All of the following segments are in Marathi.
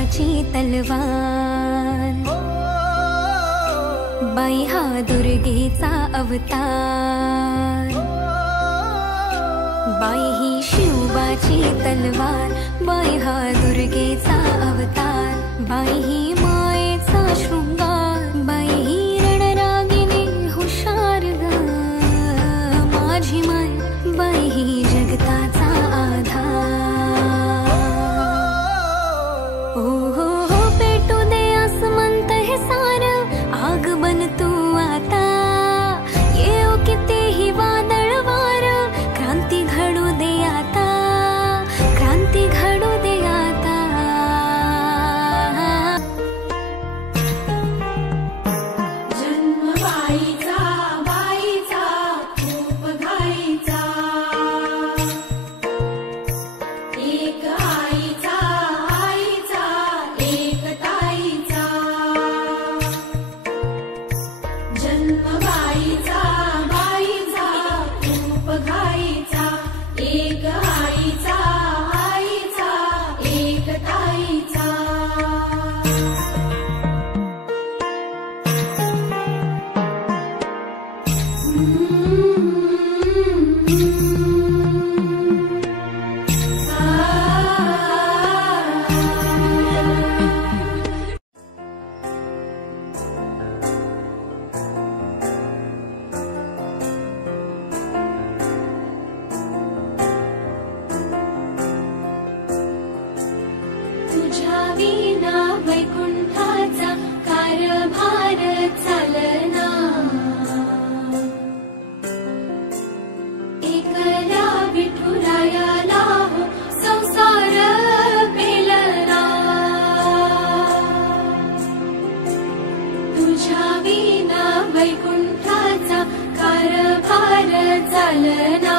शिवबाची तलवार, बाई हा दुर्गेचा अवतार, बाई ही शिवबाची तलवार, बाई हा दुर्गेचा अवतार, बाई ही मायेचा शृंगार, बाई ही रणरागिणी हुशार ग माझी माय, बाई ही जगताचा आधार। ओ हो हो पेटू दे आसमंत हे सार, आग बन तू आता, येऊ कितीही वादळ वार, क्रांती घडू दे आता, क्रांती घडू दे आता। जन्म बाईचा बाईचा खूप घाईचा, एक आईचा आईचा एक ताईचा, जन्म बाईचा बाईचा खूप घाईचा, एक आईचा आईचा एक ताईचा। तुझ्या विना वैकुंठाचा कारभार चालना, एकल्या विठुरायाला हो संसार पेलना, तुझ्या विना वैकुंठाचा कारभार चालना,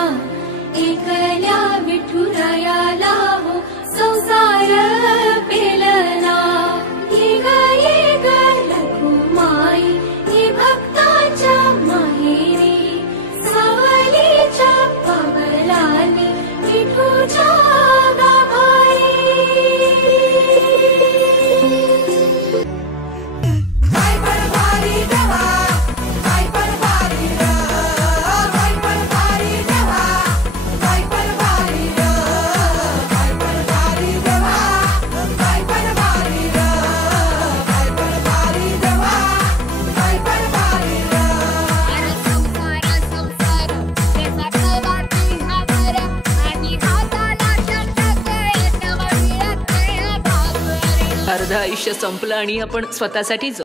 एकल्या विठुरायाला हो संसार पेलना। ये ग रखुमाई ये भक्ताच्या माहेरी, सावलीच्या पवलानी विठूच्या गाभारी। काय पण भारी देवा, काय पण भारी र, काय पण भारी देवा, काय पण भारी र, काय पण भारी देवा, काय पण भारी र, काय पण भारी देवा, काय पण भारी र। अरे संसार संसार त्याचा कवाती हावर, आणि हाताला चटक येतं वळीत भाकर। अर्ध आयुष्य संपलं आणि आपण स्वतःसाठी